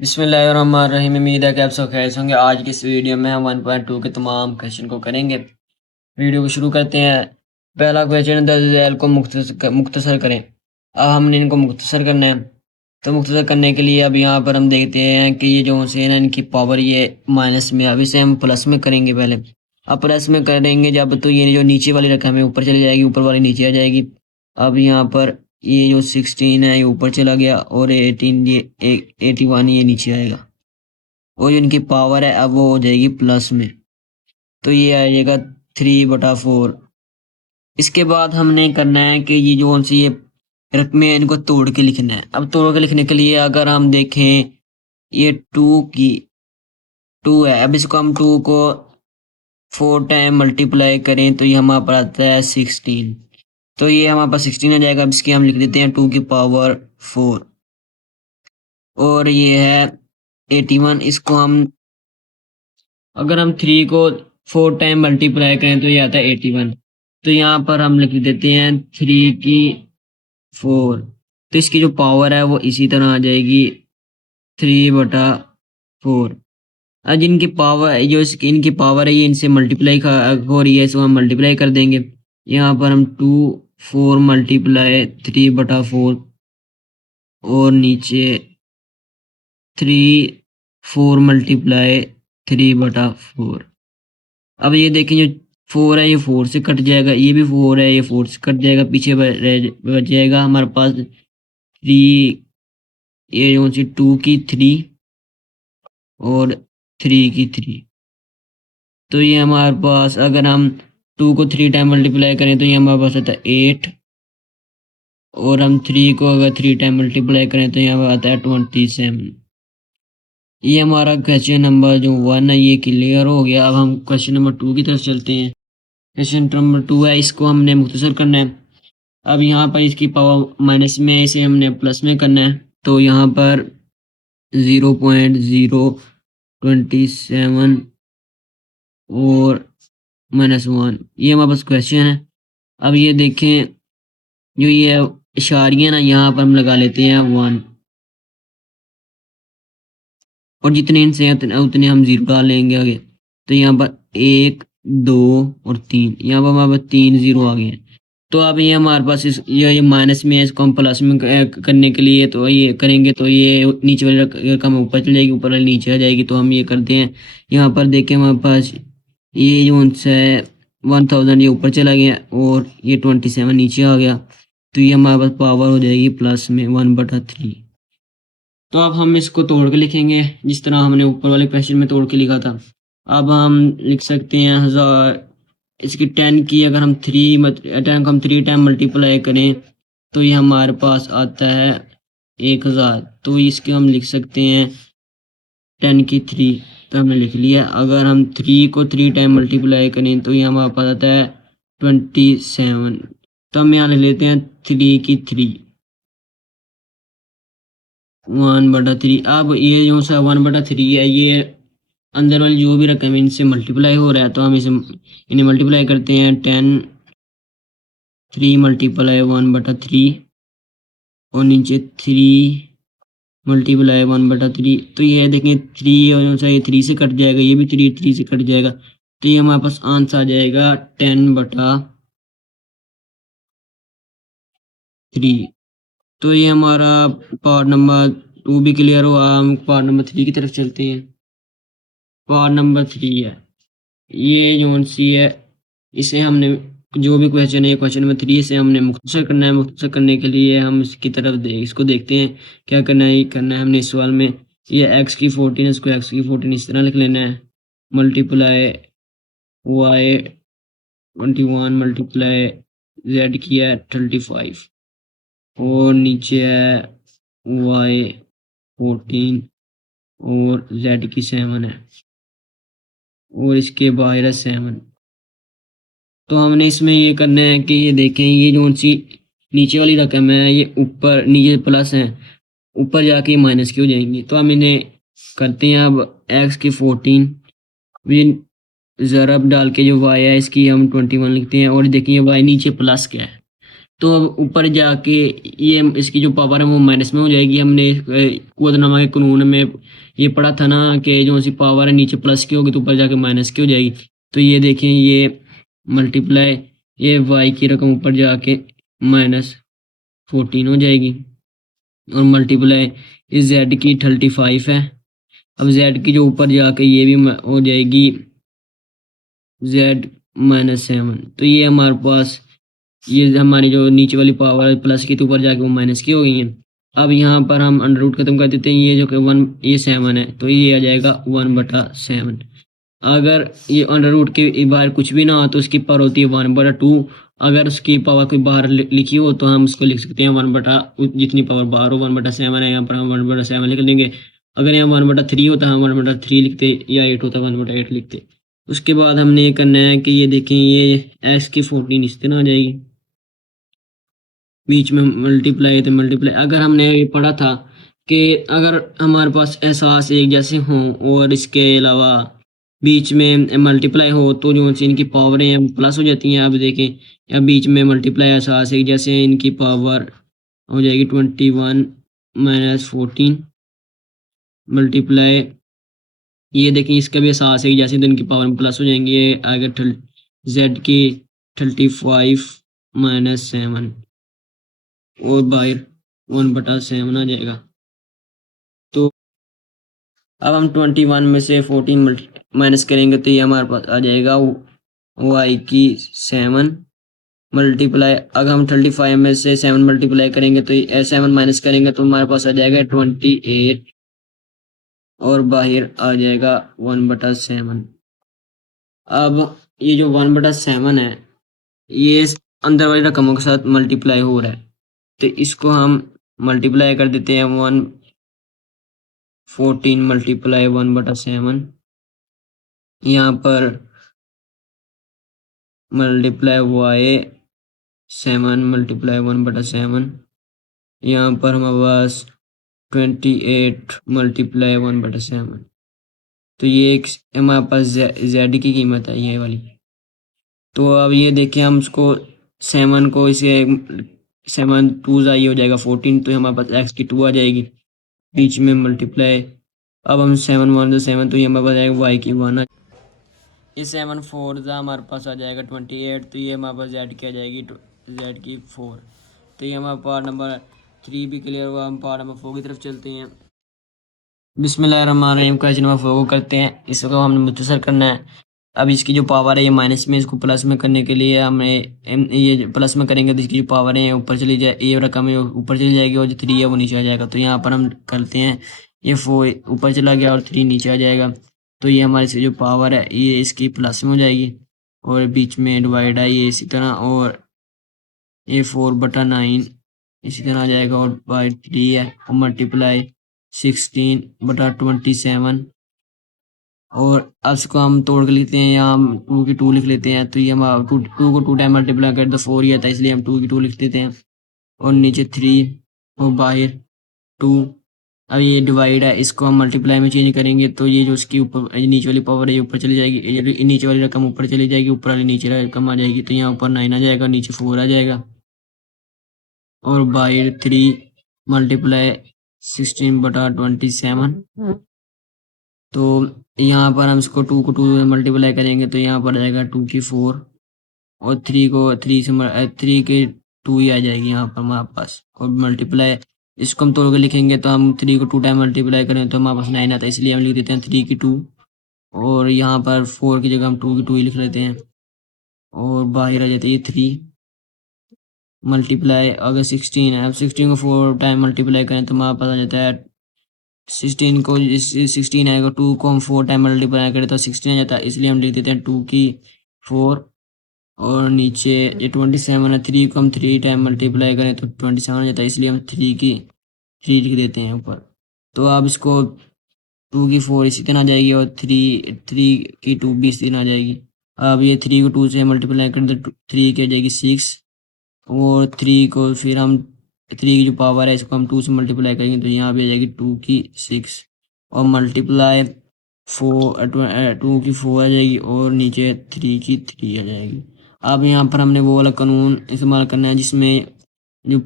बिस्मिल्लाहिर्रहमानिर्रहीम। उम्मीद है कि आप सब खैरियत से होंगे। आज की इस वीडियो में हम 1.2 के तमाम क्वेश्चन को करेंगे। वीडियो को शुरू करते हैं। पहला क्वेश्चन, दर्ज झैल को मुख्तसर करें। अब हमने इनको मुख्तसर करना है। तो मुख्तसर करने के लिए अब यहाँ पर हम देखते हैं कि ये जो से ना इनकी पावर ये माइनस में, अब इसे हम प्लस में करेंगे पहले। अब प्लस में करेंगे जब, तो ये जो नीचे वाली रकम है ऊपर चली जाएगी, ऊपर वाली नीचे आ जाएगी। अब यहाँ पर ये जो 16 है ये ऊपर चला गया और 18 ये 81 ये नीचे आएगा। और जो इनकी पावर है अब वो हो जाएगी प्लस में, तो ये आ जाएगा 3/4। इसके बाद हमने करना है कि ये जो सी ये रकमें हैं, इनको तोड़ के लिखना है। अब तोड़ के लिखने के लिए अगर हम देखें, ये टू है। अब इसको हम टू को 4 टाइम मल्टीप्लाई करें तो ये हमारे पास आता है 16। तो ये हमारे पास 16 आ जाएगा। अब इसकी हम लिख देते हैं 2 की पावर 4। और ये है 81। इसको हम, अगर हम 3 को 4 टाइम मल्टीप्लाई करें तो ये आता है 81। तो यहाँ पर हम लिख देते हैं 3 की 4। तो इसकी जो पावर है वो इसी तरह आ जाएगी 3/4। आज इनकी पावर, जो इसकी इनकी पावर है ये इनसे मल्टीप्लाई हो रही है, इसको हम मल्टीप्लाई कर देंगे। यहाँ पर हम 4 मल्टीप्लाई 3/4 और नीचे 4 मल्टीप्लाई 3/4। अब ये देखें, जो 4 है ये 4 से कट जाएगा, ये भी 4 है ये 4 से कट जाएगा, पीछे बच जाएगा हमारे पास 3, ये जो सी 2 की 3 और 3 की 3। तो ये हमारे पास, अगर हम 2 को 3 टाइम मल्टीप्लाई करें तो ये हमारे पास आता है 8। और हम 3 को अगर 3 टाइम मल्टीप्लाई करें तो यहाँ पर आता है 27। ये हमारा क्वेश्चन नंबर जो 1 है ये क्लियर हो गया। अब हम क्वेश्चन नंबर 2 की तरफ चलते हैं। क्वेश्चन नंबर 2 है, इसको हमने मुख्तसर करना है। अब यहाँ पर इसकी पावर माइनस में है, इसे हमने प्लस में करना है। तो यहाँ पर 0.027 और -1, ये हमारे पास क्वेश्चन है। अब ये देखें, जो ये इशारियाँ ना यहाँ पर हम लगा लेते हैं 1, और जितने इनसे हैं उतने हम 0 डाल लेंगे आगे। तो यहाँ पर 1, 2 और 3, यहाँ पर हमारे पास 3 0 आ गए हैं। तो अब ये हमारे पास ये माइनस में है, इसको हम प्लस में करने के लिए तो ये करेंगे, तो ये नीचे वाली रकम ऊपर चली जाएगी, ऊपर वाली नीचे आ जाएगी। तो हम ये करते हैं, यहाँ पर देखें हमारे पास ये जो है 1000 ये ऊपर चला गया और ये 27 नीचे आ गया। तो ये हमारे पास पावर हो जाएगी प्लस में 1/3। तो अब हम इसको तोड़ के लिखेंगे जिस तरह हमने ऊपर वाले क्वेश्चन में तोड़ के लिखा था। अब हम लिख सकते हैं 1000। इसकी 10 की अगर हम 10 को हम 3 टाइम मल्टीप्लाई करें तो ये हमारे पास आता है 1000। तो इसके हम लिख सकते हैं 10 की 3। तो हमने लिख लिया। अगर हम 3 को 3 टाइम मल्टीप्लाई करें तो ये हमारे पास आता है 27। तो हम यहाँ लिख लेते हैं 3 की 3 1/3। अब ये जो सा 1/3 है, ये अंदर वाली जो भी रकम है इनसे मल्टीप्लाई हो रहा है, तो हम इसे इन्हें मल्टीप्लाई करते हैं। 3 मल्टीप्लाई 1/3 और नीचे 3 मल्टीप्लाई 1/3। तो ये देखें 3 और जो सा ये 3 से कट जाएगा, ये भी 3 से कट जाएगा। तो ये हमारे पास आंसर आ जाएगा 10/3। तो ये हमारा पार्ट नंबर 2 भी क्लियर हुआ। हम पार्ट नंबर 3 की तरफ चलते हैं। पार्ट नंबर 3 है, ये जो सी है, इसे हमने, जो भी क्वेश्चन है क्वेश्चन नंबर 3 से हमने मुख्तसर करना है। मुख्तसर करने के लिए हम इसकी तरफ इसको देखते हैं क्या करना है। ये करना है हमने इस सवाल में, ये x की 14 इसको x की 14 इस तरह लिख लेना है। मल्टीप्लाई y 21 मल्टीप्लाई z की है 35 और नीचे है y 14 और z की 7 है और इसके बाहर है 7। तो हमने इसमें ये करना है कि ये देखें, ये जो सी नीचे वाली रकम है ये ऊपर, नीचे प्लस है, ऊपर जाके माइनस की हो जाएंगी। तो हम इन्हें करते हैं। अब x की 14 ज़रब डाल के जो y है इसकी हम 21 लिखते हैं। और देखिए y नीचे प्लस क्या है, तो अब ऊपर जाके ये इसकी जो पावर है वो माइनस में हो जाएगी। हमने कुदरतनामा के कानून में ये पढ़ा था ना कि जो सी पावर है नीचे प्लस की होगी तो ऊपर जाके माइनस की हो जाएगी। तो ये देखें, ये मल्टीप्लाई, ये वाई की रकम ऊपर जाके -14 हो जाएगी और मल्टीप्लाई इस जेड की 35 है। अब जेड की जो ऊपर जाके ये भी हो जाएगी Z-7। तो ये हमारे पास ये हमारी जो नीचे वाली पावर है प्लस की तो ऊपर जाके वो माइनस की हो गई है। अब यहाँ पर हम अंडर रूट खत्म कर देते हैं। ये जो कि 1, ये 7 है तो ये आ जाएगा 1/7। अगर ये अंडर रूट के बाहर कुछ भी ना हो तो उसकी पावर होती है 1/2। अगर उसकी पावर कोई बाहर लिखी हो तो हम उसको लिख सकते हैं 1 जितनी पावर बाहर हो 1/7 है, यहाँ पर हम 1/7 लिख देंगे। अगर यहाँ 1/3 होता हम 1/3 लिखते, या 8 होता 1/8 लिखते। उसके बाद हमने ये करना है कि ये देखें, ये एक्स की 14 इस तरह आ जाएगी, बीच में मल्टीप्लाई तो मल्टीप्लाई। अगर हमने ये पढ़ा था कि अगर हमारे पास एहसास एक जैसे हों और इसके अलावा बीच में मल्टीप्लाई हो तो जो सी इनकी पावरें हैं प्लस हो जाती हैं। अब देखें, या बीच में मल्टीप्लाई एहसास एक जैसे इनकी पावर हो जाएगी 21 - 14 मल्टीप्लाई, ये देखें इसका भी एहसास है जैसे तो इनकी पावर में प्लस हो जाएंगी। ये अगर जेड की 35 - 7 और बाहर 1/7 आ जाएगा। तो अब हम 21 में से 14 माइनस करेंगे तो ये हमारे पास आ जाएगा वाई की 7 मल्टीप्लाई। अगर हम 35 में से 7 मल्टीप्लाई करेंगे तो ये 7 माइनस करेंगे तो हमारे पास आ जाएगा 28 और बाहर आ जाएगा 1/7। अब ये जो 1/7 है ये अंदर वाली रकमों के साथ मल्टीप्लाई हो रहा है तो इसको हम मल्टीप्लाई कर देते हैं 14 मल्टीप्लाई 1/7। यहाँ पर मल्टीप्लाई वाई 7 मल्टीप्लाई 1/7। यहाँ पर हमारे पास 28 मल्टीप्लाई 1/7। तो ये एक हमारे पास जेड की कीमत है ये वाली। तो अब ये देखें, हम उसको 7 को इसे 7 2 ये हो जाएगा 14 तो हमारे पास एक्स की 2 आ जाएगी बीच में मल्टीप्लाई। अब हम 7 1 7 तो ये हमारे पास आएगा वाई की 1। ये 7 4 हमारे पास आ जाएगा 28 तो ये हमारे पास जेड की आ जाएगी जेड की 4। तो ये हमारा पार्ट नंबर 3 भी क्लियर हुआ। हम पार्ट नंबर 4 की तरफ चलते हैं। बिस्मिल्लाहिर्रहमानिर्रहीम। क्वेश्चन नंबर 4 को करते हैं, इसको हमने मुख्तसर करना है। अब इसकी जो पावर है ये माइनस में, इसको प्लस में करने के लिए हमें ये प्लस में करेंगे तो इसकी जो पावर है ऊपर चली जाए, ये रकम है ऊपर चली जाएगी और जो 3 है वो नीचे आ जाएगा। तो यहाँ पर हम करते हैं, ये 4 ऊपर चला गया और 3 नीचे आ जाएगा। तो ये हमारी जो पावर है ये इसकी प्लस में हो जाएगी और बीच में डिवाइड है ये इसी तरह, और ये 4/9 इसी तरह आ जाएगा और बाई 3 है और मल्टीप्लाई 16/27। और अब इसको हम तोड़ के लिखते हैं, यहाँ हम 2 की 2 लिख लेते हैं। तो ये हम 2 को 2 टाइम मल्टीप्लाई करें तो 4 ही आता है, इसलिए हम 2 की 2 लिख देते हैं और नीचे 3 और बाहर 2। अब ये डिवाइड है, इसको हम मल्टीप्लाई में चेंज करेंगे तो ये जो इसकी ऊपर नीचे वाली पावर है ये ऊपर चली जाएगी, ये नीचे वाली रकम ऊपर चली जाएगी, ऊपर वाली नीचे रकम आ जाएगी। तो यहाँ ऊपर 9 आ जाएगा, नीचे 4 आ जाएगा और बाहर 3 मल्टीप्लाई 16/27। तो यहाँ पर हम इसको 2 को 2 से मल्टीप्लाई करेंगे तो यहाँ पर आ जाएगा 2 की 4 और 3 को 3 से 3 के 2 ही आ जाएगी यहाँ पर हमारे पास। और मल्टीप्लाई इसको हम तोड़ के लिखेंगे तो हम 3 को 2 टाइम मल्टीप्लाई करें तो हमारे पास 9 आता है, इसलिए हम लिख देते हैं 3 की 2 और यहाँ पर 4 की जगह हम 2 की 2 ही लिख लेते हैं और बाहर आ जाती है 3 मल्टीप्लाई। अगर 16 है, अब 16 को 4 टाइम मल्टीप्लाई करें तो हमारे पास आ जाता है 16 को 16 आएगा, 2 को हम 4 टाइम मल्टीप्लाई करें तो 16 आ जाता है, इसलिए हम लिख देते हैं 2 की 4 और नीचे ये 27 है, 3 को हम 3 टाइम मल्टीप्लाई करें तो 27 आ जाता है, इसलिए हम 3 की 3 लिख देते हैं ऊपर। तो अब इसको 2 की 4 इसी तरह आ जाएगी और 3 की 2 भी इसी तरह आ जाएगी। अब ये 3 को 2 से मल्टीप्लाई करें तो 3 की आ जाएगी 6 और 3 को फिर हम 3 की जो पावर है इसको हम 2 से मल्टीप्लाई करेंगे तो यहाँ पे आ जाएगी 2 की 6 और मल्टीप्लाई 4 2 की 4 आ जाएगी और नीचे 3 की 3 आ जाएगी। अब यहाँ पर हमने वो वाला कानून इस्तेमाल करना है जिसमें जो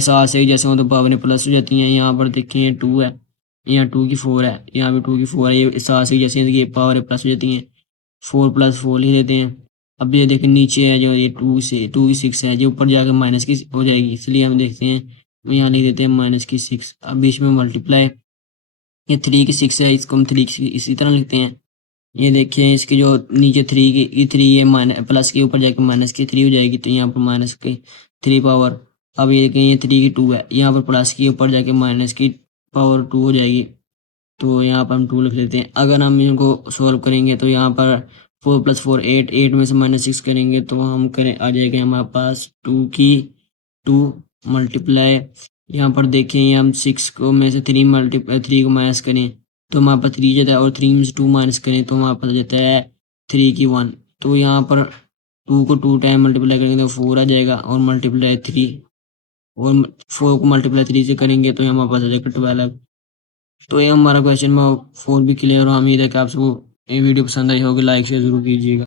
7 से जैसे हो तो पावर प्लस हो जाती हैं। यहाँ पर देखिए ये 2 है, यहाँ 2 की 4 है, यहाँ भी 2 की 4 है, ये 7 से जैसे ये पावर प्लस हो जाती हैं, 4 प्लस 4 लिख देते हैं। अब ये देखिए नीचे है जो ये 2 से 2 की 6 है, जो ऊपर जाकर माइनस की हो जाएगी, इसलिए हम देखते हैं यहाँ लिख देते हैं माइनस की 6। अब बीच में मल्टीप्लाई, ये 3 की 6 है, इसको हम 3 की इसी तरह लिखते हैं। ये देखिए इसकी जो नीचे 3 की ये 3 है, माइनस प्लस के ऊपर जाकर माइनस की 3 हो जाएगी, तो यहाँ पर माइनस की 3 पावर। अब ये देखिए ये 3 की 2 है, यहाँ पर प्लस के ऊपर जाके माइनस की पावर 2 हो जाएगी, तो यहाँ पर हम 2 लिख लेते हैं। अगर हम इनको सॉल्व करेंगे तो यहाँ पर 4 प्लस 4 8, 8 में से माइनस 6 करेंगे तो हम करें आ जाएगा हमारे पास 2 की 2 मल्टीप्लाई, यहाँ पर देखें हम 6 को में से 3 को माइनस करें तो हमारे पास 3 जाता है, और 3 में से 2 माइनस करें तो हमारे पास जाता है 3 की 1। तो यहाँ पर 2 को 2 टाइम मल्टीप्लाई करेंगे तो 4 आ जाएगा, और मल्टीप्लाई 3, और 4 को मल्टीप्लाई 3 से करेंगे तो हमारे पास आ जाएगा 12। तो ये हमारा क्वेश्चन में 4 भी क्लियर हो। उम्मीद है कि आप सबको ये वीडियो पसंद आई होगी, लाइक शेयर जरूर कीजिएगा।